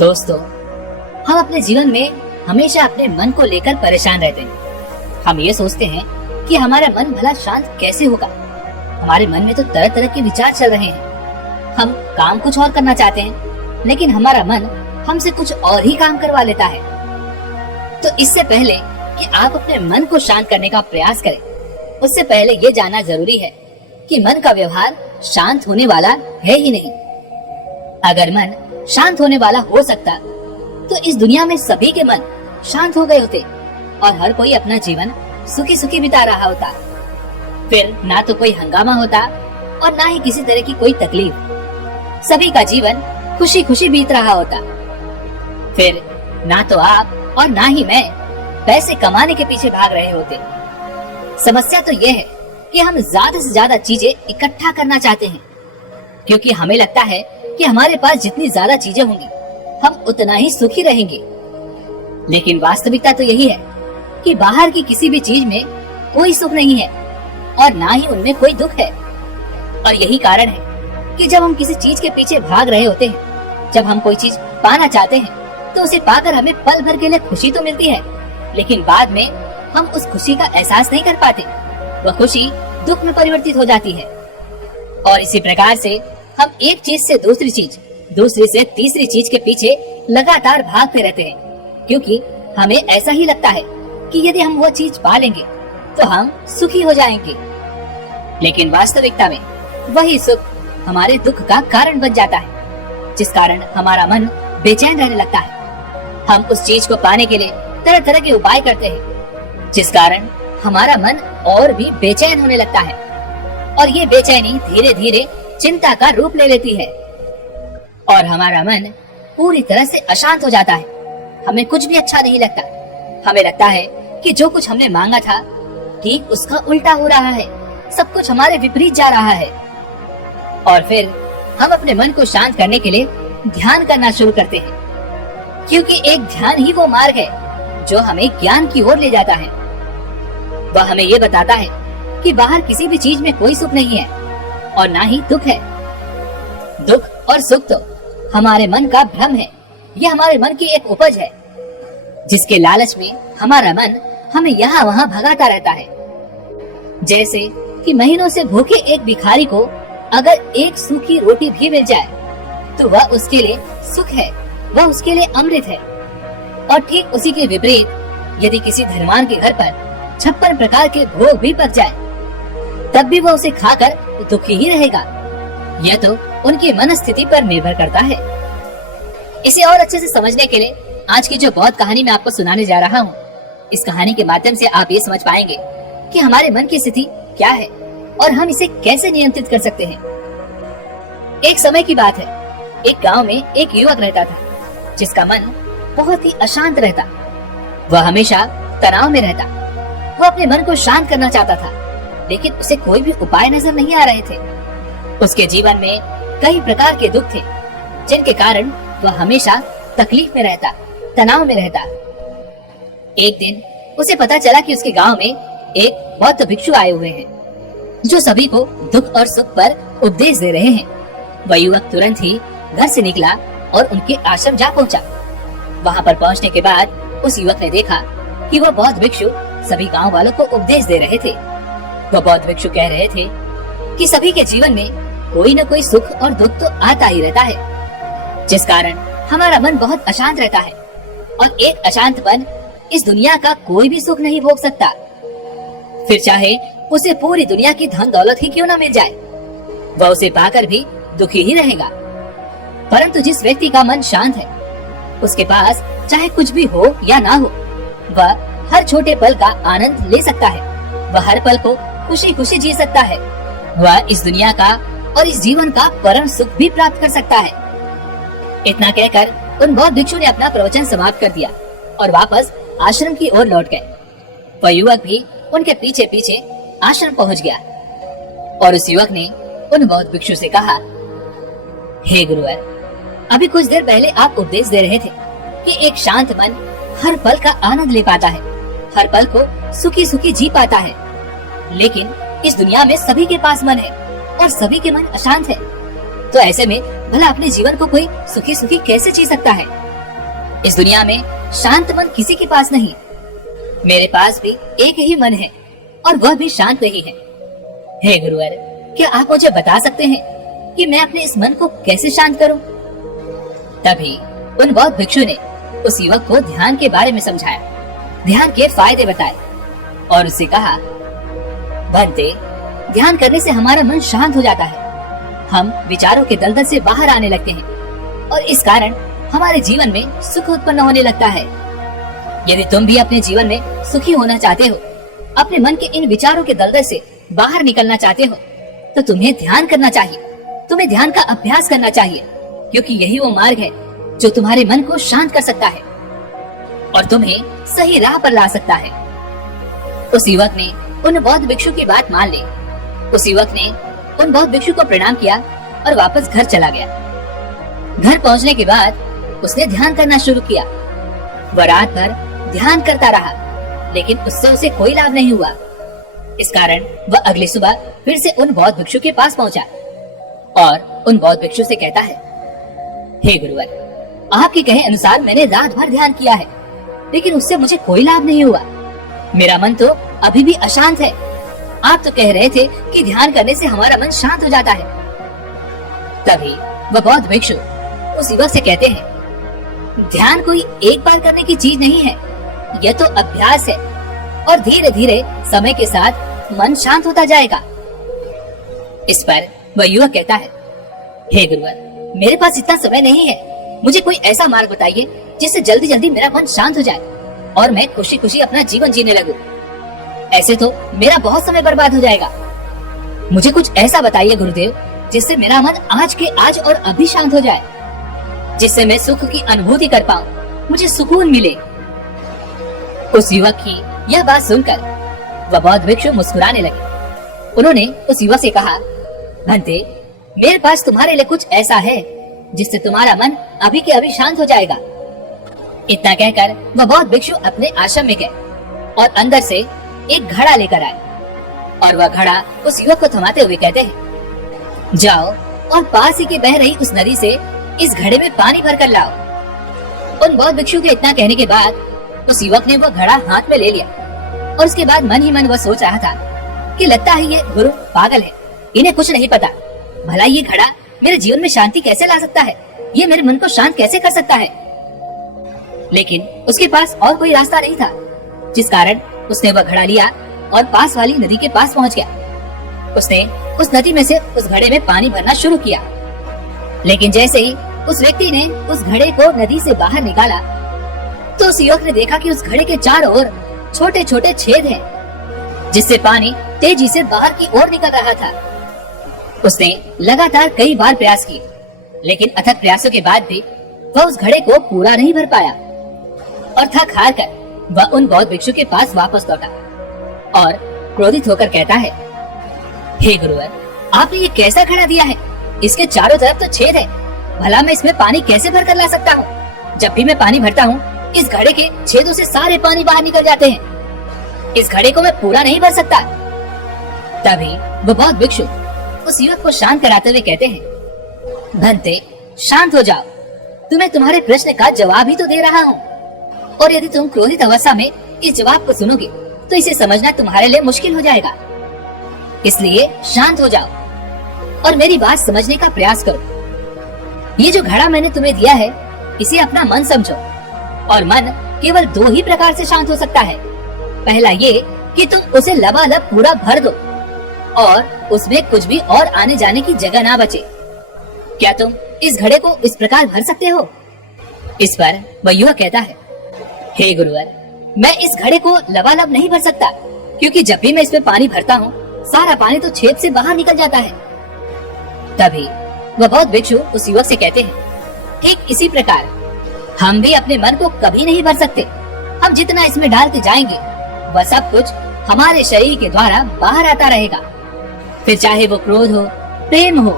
दोस्तों, हम अपने जीवन में हमेशा अपने मन को लेकर परेशान रहते हैं। हम ये सोचते हैं कि हमारा मन भला शांत कैसे होगा। हमारे मन में तो तरह तरह के विचार चल रहे हैं। हम काम कुछ और करना चाहते हैं, लेकिन हमारा मन हमसे कुछ और ही काम करवा लेता है। तो इससे पहले कि आप अपने मन को शांत करने का प्रयास करें, उससे पहले ये जानना जरूरी है कि मन का व्यवहार शांत होने वाला है ही नहीं। अगर मन शांत होने वाला हो सकता तो इस दुनिया में सभी के मन शांत हो गए होते और हर कोई अपना जीवन सुखी सुखी बिता रहा होता। फिर ना तो कोई हंगामा होता और ना ही किसी तरह की कोई तकलीफ। सभी का जीवन खुशी खुशी बीत रहा होता। फिर ना तो आप और ना ही मैं पैसे कमाने के पीछे भाग रहे होते। समस्या तो यह है कि हम ज्यादा से ज्यादा चीजें इकट्ठा करना चाहते हैं, क्योंकि हमें लगता है कि हमारे पास जितनी ज्यादा चीजें होंगी हम उतना ही सुखी रहेंगे। लेकिन वास्तविकता तो यही है कि बाहर की किसी भी चीज में कोई सुख नहीं है और ना ही उनमें कोई दुख है। और यही कारण है कि जब हम किसी चीज के पीछे भाग रहे होते हैं, जब हम कोई चीज पाना चाहते हैं, तो उसे पाकर हमें पल भर के लिए खुशी तो मिलती है, लेकिन बाद में हम उस खुशी का एहसास नहीं कर पाते। वह खुशी दुख में परिवर्तित हो जाती है। और इसी प्रकार से हम एक चीज से दूसरी चीज, दूसरी से तीसरी चीज के पीछे लगातार भागते रहते हैं, क्योंकि हमें ऐसा ही लगता है कि यदि हम वो चीज पा लेंगे तो हम सुखी हो जाएंगे। लेकिन वास्तविकता में वही सुख हमारे दुख का कारण बन जाता है, जिस कारण हमारा मन बेचैन रहने लगता है। हम उस चीज को पाने के लिए तरह तरह के उपाय करते हैं, जिस कारण हमारा मन और भी बेचैन होने लगता है। और ये बेचैनी धीरे धीरे चिंता का रूप ले लेती है और हमारा मन पूरी तरह से अशांत हो जाता है। हमें कुछ भी अच्छा नहीं लगता। हमें लगता है कि जो कुछ हमने मांगा था ठीक उसका उल्टा हो रहा है, सब कुछ हमारे विपरीत जा रहा है। और फिर हम अपने मन को शांत करने के लिए ध्यान करना शुरू करते हैं, क्योंकि एक ध्यान ही वो मार्ग है जो हमें ज्ञान की ओर ले जाता है। वह हमें ये बताता है कि बाहर किसी भी चीज में कोई सुख नहीं है और ना ही दुख है। दुख और सुख तो हमारे मन का भ्रम है। यह हमारे मन की एक उपज है, जिसके लालच में हमारा मन हमें यहाँ वहाँ भगाता रहता है। जैसे कि महीनों से भूखे एक भिखारी को अगर एक सूखी रोटी भी मिल जाए तो वह उसके लिए सुख है, वह उसके लिए अमृत है। और ठीक उसी के विपरीत यदि किसी धनवान के घर पर 56 प्रकार के भोग भी पक जाए, तब भी वह उसे खाकर दुखी ही रहेगा। यह तो उनकी मनस्थिति पर निर्भर करता है। इसे और अच्छे से समझने के लिए आज की जो बहुत कहानी मैं आपको सुनाने जा रहा हूँ, इस कहानी के माध्यम से आप ये समझ पाएंगे कि हमारे मन की स्थिति क्या है और हम इसे कैसे नियंत्रित कर सकते हैं। एक समय की बात है, एक गांव में एक युवक रहता था, जिसका मन बहुत ही अशांत रहता। वह हमेशा तनाव में रहता। वह अपने मन को शांत करना चाहता था, लेकिन उसे कोई भी उपाय नजर नहीं आ रहे थे। उसके जीवन में कई प्रकार के दुख थे, जिनके कारण वह हमेशा तकलीफ में रहता, तनाव में रहता। एक दिन उसे पता चला कि उसके गांव में एक बौद्ध भिक्षु आए हुए हैं, जो सभी को दुख और सुख पर उपदेश दे रहे हैं। वह युवक तुरंत ही घर से निकला और उनके आश्रम जा पहुंचा। वहां पर पहुंचने के बाद उस युवक ने देखा कि वह बौद्ध भिक्षु सभी गांव वालों को उपदेश दे रहे थे। वह बौद्ध भिक्षु कह रहे थे कि सभी के जीवन में कोई न कोई सुख और दुख तो आता ही रहता है, जिस कारण हमारा मन बहुत अशांत रहता है। और एक अशांत मन इस दुनिया का कोई भी सुख नहीं भोग सकता, फिर चाहे उसे पूरी दुनिया की धन दौलत ही क्यों न मिल जाए, वह उसे पाकर भी दुखी ही रहेगा। परंतु जिस व्यक्ति का मन शांत है, उसके पास चाहे कुछ भी हो या ना हो, वह हर छोटे पल का आनंद ले सकता है। वह हर पल को खुशी खुशी जी सकता है। वह इस दुनिया का और इस जीवन का परम सुख भी प्राप्त कर सकता है। इतना कहकर उन बौद्ध भिक्षु ने अपना प्रवचन समाप्त कर दिया और वापस आश्रम की ओर लौट गए। वह युवक भी उनके पीछे पीछे आश्रम पहुंच गया और उस युवक ने उन बौद्ध भिक्षु से कहा, हे गुरुवर, अभी कुछ देर पहले आप उपदेश दे रहे थे कि एक शांत मन हर पल का आनंद ले पाता है, हर पल को सुखी सुखी जी पाता है। लेकिन इस दुनिया में सभी के पास मन है और सभी के मन अशांत है, तो ऐसे में भला अपने जीवन को कोई सुखी सुखी कैसे जी सकता है? इस दुनिया में शांत मन किसी के पास नहीं। मेरे पास भी एक ही मन है और वह भी शांत ही है। हे गुरुवर, क्या आप मुझे बता सकते हैं कि मैं अपने इस मन को कैसे शांत करूं? तभी उन बौद्ध भिक्षु ने उस युवक को ध्यान के बारे में समझाया, ध्यान के फायदे बताए और उससे कहा, भंते, ध्यान करने से हमारा मन शांत हो जाता है। हम विचारों के दलदल से बाहर आने लगते हैं और इस कारण हमारे जीवन में सुख उत्पन्न होने लगता है। यदि तुम भी अपने जीवन में सुखी होना चाहते हो, अपने मन के इन विचारों के दलदल से बाहर निकलना चाहते हो, तो तुम्हें ध्यान करना चाहिए। तुम्हें ध्यान का अभ्यास करना चाहिए, क्योंकि यही वो मार्ग है जो तुम्हारे मन को शांत कर सकता है और तुम्हें सही राह पर ला सकता है। उस युवक ने उन बौद्ध भिक्षु की बात मान ली। उस युवक ने उन बौद्ध भिक्षु को प्रणाम किया और वापस घर चला गया। घर पहुंचने के बाद उसने ध्यान करना शुरू किया। वह रात भर ध्यान करता रहा, लेकिन उससे उसे कोई लाभ नहीं हुआ। इस कारण वह अगली सुबह फिर से उन बौद्ध भिक्षु के पास पहुंचा और उन बौद्ध भिक्षु से कहता है, हे गुरुवर, आपके कहे अनुसार मैंने रात भर ध्यान किया है, लेकिन उससे मुझे कोई लाभ नहीं हुआ। मेरा मन तो अभी भी अशांत है। आप तो कह रहे थे कि ध्यान करने से हमारा मन शांत हो जाता है। तभी वह बौद्ध भिक्षु उस युवक से कहते हैं, ध्यान कोई एक बार करने की चीज नहीं है, यह तो अभ्यास है और धीरे धीरे समय के साथ मन शांत होता जाएगा। इस पर वह युवक कहता है, हे गुरुवर, मेरे पास इतना समय नहीं है। मुझे कोई ऐसा मार्ग बताइए जिससे जल्दी जल्दी मेरा मन शांत हो जाए और मैं खुशी खुशी अपना जीवन जीने लगूं। ऐसे तो मेरा बहुत समय बर्बाद हो जाएगा। मुझे कुछ ऐसा बताइए गुरुदेव, जिससे मेरा मन आज के आज और अभी शांत हो जाए, जिससे मैं सुख की अनुभूति कर पाऊं, मुझे सुकून मिले। उस युवक की यह बात सुनकर वह बौद्ध भिक्षु मुस्कुराने लगे। उन्होंने उस युवक से कहा, भंते, मेरे पास तुम्हारे लिए कुछ ऐसा है जिससे तुम्हारा मन अभी के अभी शांत हो जाएगा। इतना कहकर वह बौद्ध भिक्षु अपने आश्रम में गए और अंदर से एक घड़ा लेकर आए और वह घड़ा उस युवक को थमाते हुए कहते हैं, जाओ और पास ही के बह रही उस नदी से इस घड़े में पानी भर कर लाओ। उन बौद्ध भिक्षु के इतना कहने के बाद उस युवक ने वह घड़ा हाथ में ले लिया और उसके बाद मन ही मन वह सोच रहा था कि लगता है ये गुरु पागल है, इन्हें कुछ नहीं पता। भला ये घड़ा मेरे जीवन में शांति कैसे ला सकता है, ये मेरे मन को शांत कैसे कर सकता है। लेकिन उसके पास और कोई रास्ता नहीं था, जिस कारण उसने वह घड़ा लिया और पास वाली नदी के पास पहुंच गया। उसने उस नदी में से उस घड़े में पानी भरना शुरू किया, लेकिन जैसे ही उस व्यक्ति ने उस घड़े को नदी से बाहर निकाला, तो उस युवक ने देखा कि उस घड़े के चारों ओर छोटे छोटे छेद हैं, जिससे पानी तेजी से बाहर की ओर निकल रहा था। उसने लगातार कई बार प्रयास किए, लेकिन अथक प्रयासों के बाद भी वह उस घड़े को पूरा नहीं भर पाया और थक हार कर वह उन बौद्ध भिक्षु के पास वापस लौटा और क्रोधित होकर कहता है, हे गुरुवर, आपने ये कैसा घड़ा दिया है? इसके चारों तरफ तो छेद है, भला मैं इसमें पानी कैसे भर कर ला सकता हूँ? जब भी मैं पानी भरता हूँ, इस घड़े के छेदों से सारे पानी बाहर निकल जाते हैं। इस घड़े को मैं पूरा नहीं भर सकता। तभी वह बौद्ध भिक्षु उस युवक को शांत कराते हुए कहते हैं, भंते, शांत हो जाओ, तुम्हें तुम्हारे प्रश्न का जवाब ही तो दे रहा हूँ, और यदि तुम क्रोधित अवस्था में इस जवाब को सुनोगे तो इसे समझना तुम्हारे लिए मुश्किल हो जाएगा। इसलिए शांत हो जाओ और मेरी बात समझने का प्रयास करो। ये जो घड़ा मैंने तुम्हें दिया है, इसे अपना मन समझो, और मन केवल दो ही प्रकार से शांत हो सकता है। पहला ये कि तुम उसे लबालब पूरा भर दो और उसमें कुछ भी और आने जाने की जगह ना बचे। क्या तुम इस घड़े को इस प्रकार भर सकते हो? इस पर वह युवक कहता है, हे गुरुवर, मैं इस घड़े को लबालब नहीं भर सकता, क्योंकि जब भी मैं इसमें पानी भरता हूँ, सारा पानी तो छेद से बाहर निकल जाता है। तभी वह बौद्ध भिक्षु उस युवक से कहते हैं, ठीक इसी प्रकार हम भी अपने मन को कभी नहीं भर सकते। हम जितना इसमें डालते जाएंगे, वह सब कुछ हमारे शरीर के द्वारा बाहर आता रहेगा। फिर चाहे वो क्रोध हो, प्रेम हो,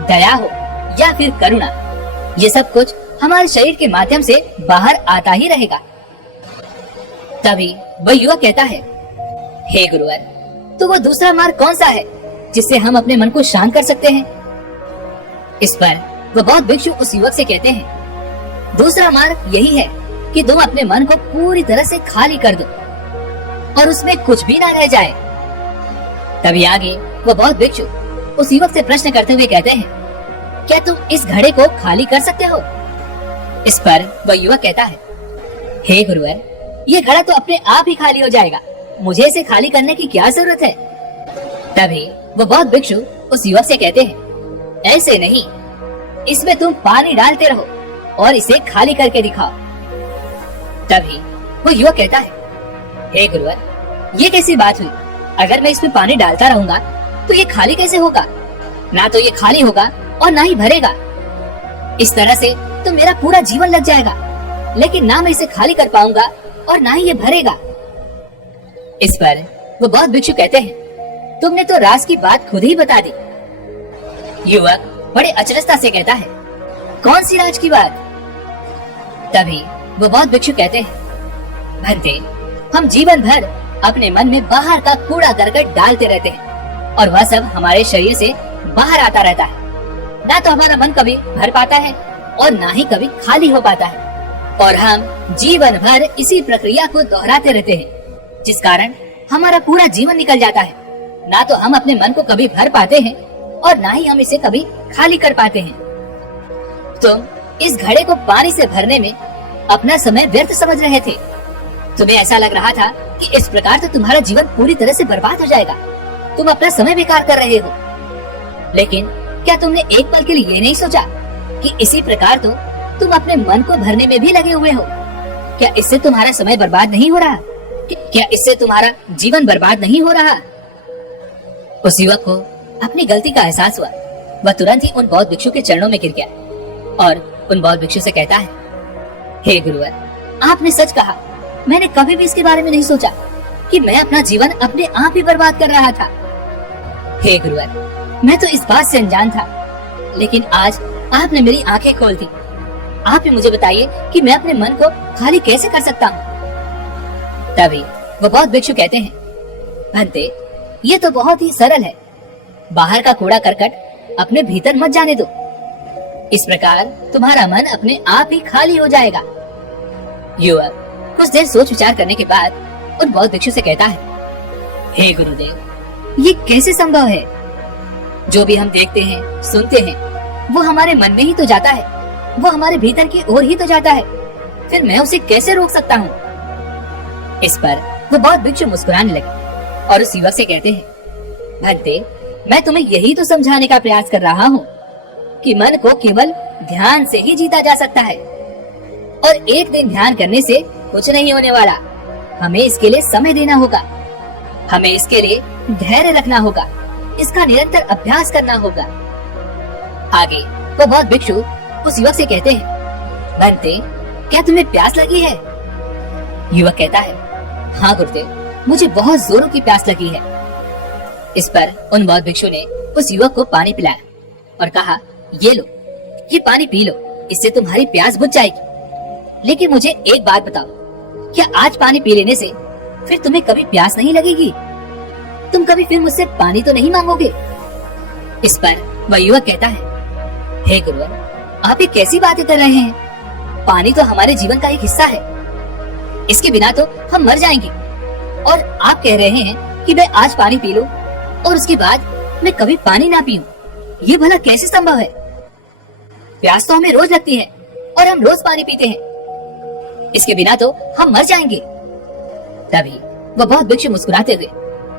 दया हो या फिर करुणा, ये सब कुछ हमारे शरीर के माध्यम से बाहर आता ही रहेगा। तभी वह युवक कहता है, हे गुरुवर, तो वो दूसरा मार्ग कौन सा है जिससे हम अपने मन को शांत कर सकते हैं? इस पर वह बौद्ध भिक्षु उस युवक से कहते हैं, दूसरा मार्ग यही है कि तुम अपने मन को पूरी तरह से खाली कर दो और उसमें कुछ भी ना रह जाए। तभी आगे वो बौद्ध भिक्षु उस युवक से प्रश्न करते हुए कहते हैं, क्या तुम इस घड़े को खाली कर सकते हो? इस पर वह युवक कहता है, हे गुरुवर, ये घड़ा तो अपने आप ही खाली हो जाएगा, मुझे इसे खाली करने की क्या जरूरत है? तभी वो बौद्ध भिक्षु उस युवक से कहते हैं, ऐसे नहीं, इसमें तुम पानी डालते रहो और इसे खाली करके दिखाओ। तभी वो युवक कहता है, हे गुरुवर, ये कैसी बात हुई? अगर मैं इसमें पानी डालता रहूंगा तो ये खाली कैसे होगा? ना तो ये खाली होगा और ना ही भरेगा। इस तरह से तो मेरा पूरा जीवन लग जाएगा, लेकिन ना मैं इसे खाली कर पाऊंगा और ना ही ये भरेगा। इस पर वो बौद्ध भिक्षु कहते हैं, तुमने तो राज की बात खुद ही बता दी। युवक बड़े अचरजता से कहता है, कौन सी राज की बात? तभी वो बौद्ध भिक्षु कहते हैं, भंते, हम जीवन भर अपने मन में बाहर का कूड़ा करकट डालते रहते हैं और वह सब हमारे शरीर से बाहर आता रहता है। ना तो हमारा मन कभी भर पाता है और ना ही कभी खाली हो पाता है, और हम जीवन भर इसी प्रक्रिया को दोहराते रहते हैं, जिस कारण हमारा पूरा जीवन निकल जाता है। ना तो हम अपने मन को कभी भर पाते हैं और ना ही हम इसे कभी खाली कर पाते हैं। तुम इस घड़े को पानी से भरने में अपना समय व्यर्थ समझ रहे थे। तुम्हें ऐसा लग रहा था कि इस प्रकार तो तुम्हारा जीवन पूरी तरह से बर्बाद हो जाएगा, तुम अपना समय बेकार कर रहे हो। लेकिन क्या तुमने एक पल के लिए ये नहीं सोचा कि इसी प्रकार तो तुम अपने मन को भरने में भी लगे हुए हो? क्या इससे तुम्हारा समय बर्बाद नहीं हो रहा? क्या इससे तुम्हारा जीवन बर्बाद नहीं हो रहा? उस युवक को अपनी गलती का एहसास हुआ। वह तुरंत ही उन बौद्ध भिक्षु के चरणों में गिर गया और उन बौद्ध भिक्षु से कहता है, हे गुरुवर, आपने सच कहा। मैंने कभी भी इसके बारे में नहीं सोचा कि मैं अपना जीवन अपने आप ही बर्बाद कर रहा था। हे गुरुवर, मैं तो इस बात से अनजान था, लेकिन आज आपने मेरी आंखें खोल दी। आप ही मुझे बताइए कि मैं अपने मन को खाली कैसे कर सकता हूँ? तभी वो बौद्ध भिक्षु कहते हैं, भंते, ये तो बहुत ही सरल है। बाहर का कूड़ा करकट अपने भीतर मत जाने दो। इस प्रकार तुम्हारा मन अपने आप ही खाली हो जाएगा। युवक कुछ देर सोच विचार करने के बाद उन बौद्ध भिक्षु से कहता है, हे गुरुदेव, ये कैसे संभव है? जो भी हम देखते हैं, सुनते हैं, वो हमारे मन में ही तो जाता है, वो हमारे भीतर की ओर ही तो जाता है। फिर मैं उसे कैसे रोक सकता हूँ? इस पर वो बौद्ध भिक्षु मुस्कुराने लगे और उस युवक से कहते हैं, भंते, मैं तुम्हें यही तो समझाने का प्रयास कर रहा हूँ कि मन को केवल ध्यान से ही जीता जा सकता है, और एक दिन ध्यान करने से कुछ नहीं होने वाला। हमें इसके लिए समय देना होगा, हमें इसके लिए धैर्य रखना होगा, इसका निरंतर अभ्यास करना होगा। आगे वो बौद्ध भिक्षु उस युवक से कहते हैं, भंते, क्या तुम्हें प्यास लगी है? युवक कहता है, हाँ गुरुदेव, मुझे बहुत जोरों की प्यास लगी है। इस पर उन बौद्ध भिक्षु ने उस युवक को पानी पिलाया और कहा, ये लो, ये पानी पी लो, इससे तुम्हारी प्यास बुझ जाएगी। लेकिन मुझे एक बात बताओ, क्या आज पानी पी लेने से फिर तुम्हें कभी प्यास नहीं लगेगी? तुम कभी फिर मुझसे पानी तो नहीं मांगोगे? इस पर वह युवक कहता है, हे गुरुवर, आप ये कैसी बातें कर रहे हैं? पानी तो हमारे जीवन का एक हिस्सा है, इसके बिना तो हम मर जाएंगे। और आप कह रहे हैं कि मैं आज पानी पी लूं और उसके बाद मैं कभी पानी ना पीऊं, ये भला कैसे संभव है? प्यास तो हमें रोज लगती है और हम रोज पानी पीते हैं, इसके बिना तो हम मर जाएंगे। तभी वह बौद्ध भिक्षु मुस्कुराते हुए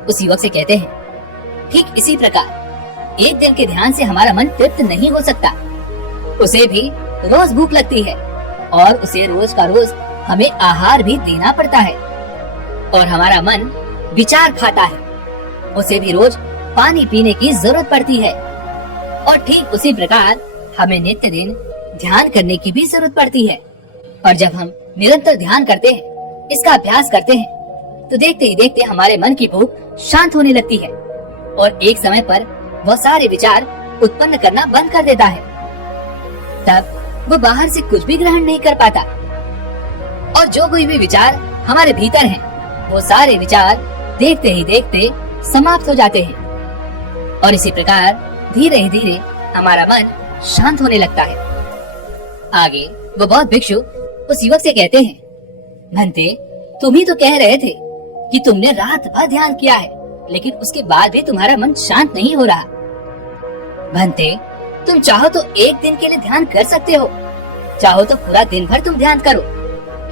उस युवक से कहते हैं, ठीक इसी प्रकार एक दिन के ध्यान से हमारा मन तृप्त नहीं हो सकता, उसे भी रोज भूख लगती है और उसे रोज का रोज हमें आहार भी देना पड़ता है। और हमारा मन विचार खाता है, उसे भी रोज पानी पीने की जरूरत पड़ती है। और ठीक उसी प्रकार हमें नित्य दिन ध्यान करने की भी जरूरत पड़ती है। और जब हम निरंतर ध्यान करते हैं, इसका अभ्यास करते हैं, तो देखते ही देखते हमारे मन की भूख शांत होने लगती है और एक समय पर वह सारे विचार उत्पन्न करना बंद कर देता है। तब वो बाहर से कुछ भी ग्रहण नहीं कर पाता और जो कोई भी विचार हमारे भीतर हैं, वो सारे विचार देखते ही देखते समाप्त हो जाते हैं। और इसी प्रकार धीरे ही धीरे हमारा मन शांत होने लगता है। आगे वो बौद्ध भिक्षु उस युवक से कहते हैं, भंते, तुम ही तो कह रहे थे कि तुमने रात भर ध्यान किया है, लेकिन उसके बाद भी तुम्हारा मन शांत नहीं हो रहा। भंते, तुम चाहो तो एक दिन के लिए ध्यान कर सकते हो, चाहो तो पूरा दिन भर तुम ध्यान करो,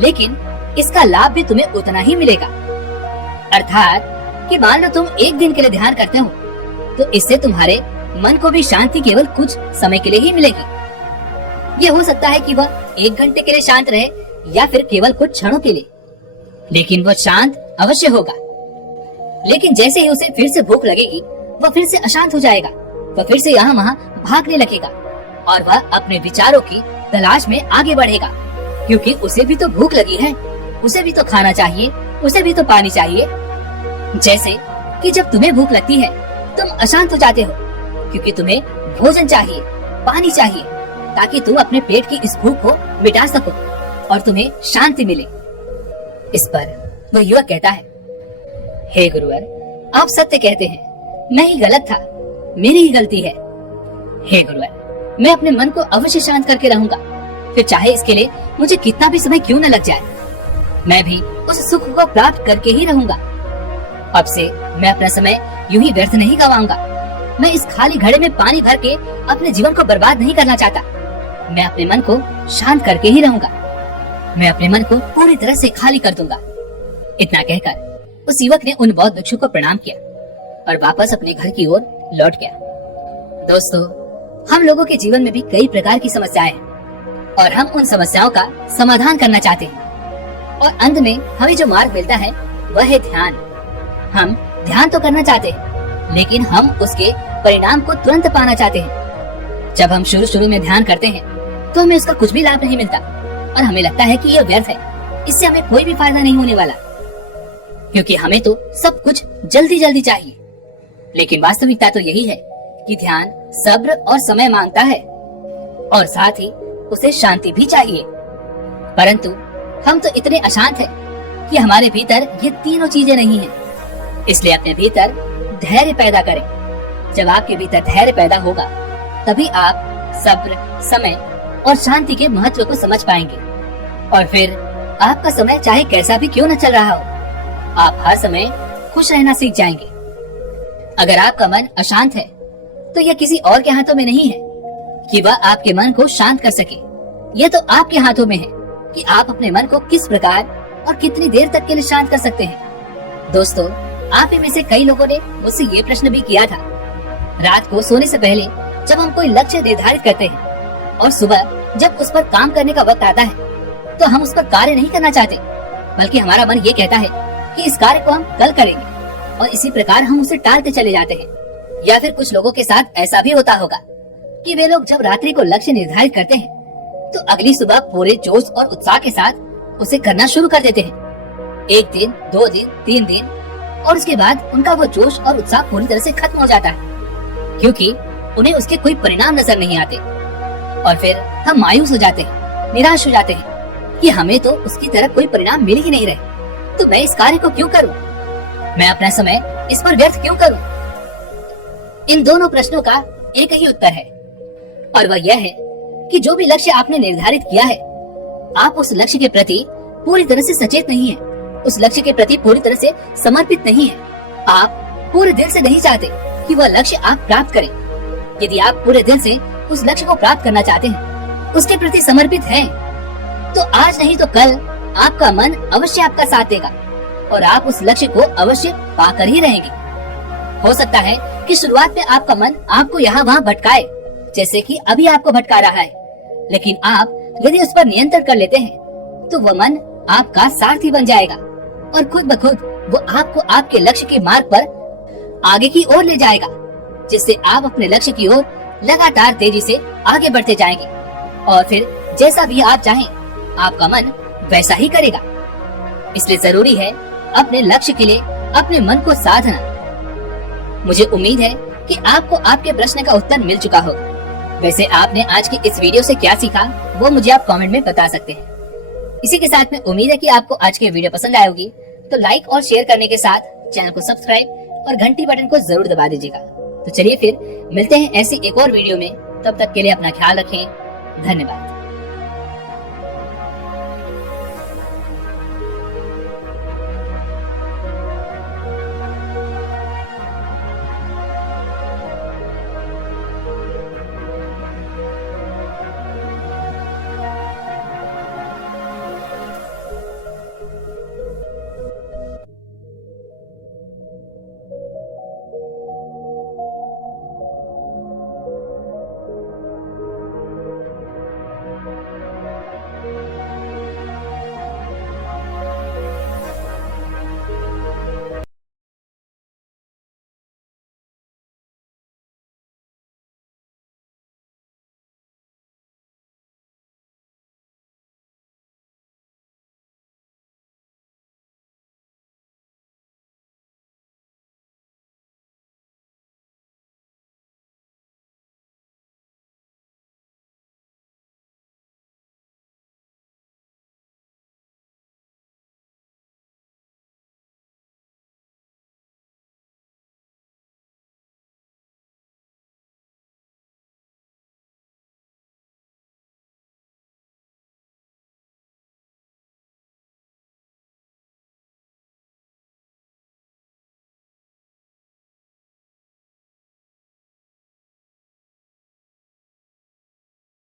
लेकिन इसका लाभ भी तुम्हें उतना ही मिलेगा। अर्थात कि मान लो तुम एक दिन के लिए ध्यान करते हो, तो इससे तुम्हारे मन को भी शांति केवल कुछ समय के लिए ही मिलेगी। ये हो सकता है कि वह 1 घंटे के लिए शांत रहे या फिर केवल कुछ क्षणों के लिए, लेकिन वह शांत अवश्य होगा। लेकिन जैसे ही उसे फिर से भूख लगेगी, वह फिर से अशांत हो जाएगा, वह फिर से यहाँ वहाँ भागने लगेगा और वह अपने विचारों की तलाश में आगे बढ़ेगा, क्योंकि उसे भी तो भूख लगी है, उसे भी तो खाना चाहिए, उसे भी तो पानी चाहिए। जैसे कि जब तुम्हें भूख लगती है, तुम अशांत हो जाते हो, क्योंकि तुम्हें भोजन चाहिए, पानी चाहिए, ताकि तुम अपने पेट की इस भूख को मिटा सको और तुम्हें शांति मिले। इस पर वह युवक कहता है, हे गुरुवर, आप सत्य कहते हैं, मैं ही गलत था, मेरी ही गलती है। हे गुरुवर, मैं अपने मन को अवश्य शांत करके रहूंगा, फिर चाहे इसके लिए मुझे कितना भी समय क्यों न लग जाए, मैं भी उस सुख को प्राप्त करके ही रहूंगा। अब से मैं अपना समय यूं ही व्यर्थ नहीं गवाऊंगा। मैं इस खाली घड़े में पानी भर के अपने जीवन को बर्बाद नहीं करना चाहता। मैं अपने मन को शांत करके ही रहूंगा। मैं अपने मन को पूरी तरह से खाली कर दूंगा। इतना कहकर उस युवक ने उन बौद्ध भिक्षु को प्रणाम किया और वापस अपने घर की ओर लौट गया। दोस्तों, हम लोगों के जीवन में भी कई प्रकार की समस्याएं हैं और हम उन समस्याओं का समाधान करना चाहते हैं, और अंत में हमें जो मार्ग मिलता है वह है ध्यान। हम ध्यान तो करना चाहते हैं, लेकिन हम उसके परिणाम को तुरंत पाना चाहते हैं। जब हम शुरू में ध्यान करते हैं तो हमें उसका कुछ भी लाभ नहीं मिलता और हमें लगता है कि यह व्यर्थ है, इससे हमें कोई भी फायदा नहीं होने वाला, क्योंकि हमें तो सब कुछ जल्दी जल्दी चाहिए। लेकिन वास्तविकता तो यही है कि ध्यान सब्र और समय मांगता है, और साथ ही उसे शांति भी चाहिए। परंतु हम तो इतने अशांत हैं कि हमारे भीतर ये तीनों चीजें नहीं हैं। इसलिए अपने भीतर धैर्य पैदा करें। जब आपके भीतर धैर्य पैदा होगा, तभी आप सब्र, समय और शांति के महत्व को समझ पाएंगे, और फिर आपका समय चाहे कैसा भी क्यों न चल रहा हो, आप हर समय खुश रहना सीख जाएंगे। अगर आपका मन अशांत है, तो यह किसी और के हाथों में नहीं है कि वह आपके मन को शांत कर सके। यह तो आपके हाथों में है कि आप अपने मन को किस प्रकार और कितनी देर तक के लिए शांत कर सकते हैं। दोस्तों, आप में से कई लोगों ने मुझसे ये प्रश्न भी किया था। रात को सोने से पहले जब हम कोई लक्ष्य निर्धारित करते हैं और सुबह जब उस पर काम करने का वक्त आता है, तो हम उस पर कार्य नहीं करना चाहते, बल्कि हमारा मन ये कहता है कि इस कार्य को हम कल करेंगे, और इसी प्रकार हम उसे टालते चले जाते हैं। या फिर कुछ लोगों के साथ ऐसा भी होता होगा कि वे लोग जब रात्रि को लक्ष्य निर्धारित करते हैं, तो अगली सुबह पूरे जोश और उत्साह के साथ उसे करना शुरू कर देते हैं। 1 दिन, 2 दिन, 3 दिन, और उसके बाद उनका वो जोश और उत्साह पूरी तरह से खत्म हो जाता है, क्योंकि उन्हें उसके कोई परिणाम नजर नहीं आते। और फिर हम मायूस हो जाते हैं, निराश हो जाते हैं कि हमें तो उसकी तरह कोई परिणाम मिल ही नहीं रहे, तो मैं इस कार्य को क्यों करूं? मैं अपना समय इस पर व्यर्थ क्यों करूं? इन दोनों प्रश्नों का एक ही उत्तर है, और वह यह है कि जो भी लक्ष्य आपने निर्धारित किया है, आप उस लक्ष्य के प्रति पूरी तरह से सचेत नहीं है, उस लक्ष्य के प्रति पूरी तरह से समर्पित नहीं है। आप पूरे दिल से नहीं चाहते कि वह लक्ष्य आप प्राप्त करें। यदि आप पूरे दिल से उस लक्ष्य को प्राप्त करना चाहते हैं, उसके प्रति समर्पित हैं, तो आज नहीं तो कल आपका मन अवश्य आपका साथ देगा और आप उस लक्ष्य को अवश्य पाकर ही रहेंगे। हो सकता है कि शुरुआत में आपका मन आपको यहाँ वहाँ भटकाए, जैसे कि अभी आपको भटका रहा है, लेकिन आप यदि उस पर नियंत्रण कर लेते हैं, तो वह मन आपका सारथी बन जाएगा और खुद ब खुद वो आपको आपके लक्ष्य के मार्ग पर आगे की ओर ले जाएगा, जिससे आप अपने लक्ष्य की ओर लगातार तेजी से आगे बढ़ते जाएंगे। और फिर जैसा भी आप चाहें, आपका मन वैसा ही करेगा। इसलिए जरूरी है अपने लक्ष्य के लिए अपने मन को साधना। मुझे उम्मीद है कि आपको आपके प्रश्न का उत्तर मिल चुका होगा। वैसे आपने आज की इस वीडियो से क्या सीखा, वो मुझे आप कमेंट में बता सकते हैं। इसी के साथ में उम्मीद है कि आपको आज की वीडियो पसंद आई होगी, तो लाइक और शेयर करने के साथ चैनल को सब्सक्राइब और घंटी बटन को जरूर दबा दीजिएगा। तो चलिए फिर मिलते हैं ऐसी एक और वीडियो में। तब तक के लिए अपना ख्याल रखें। धन्यवाद।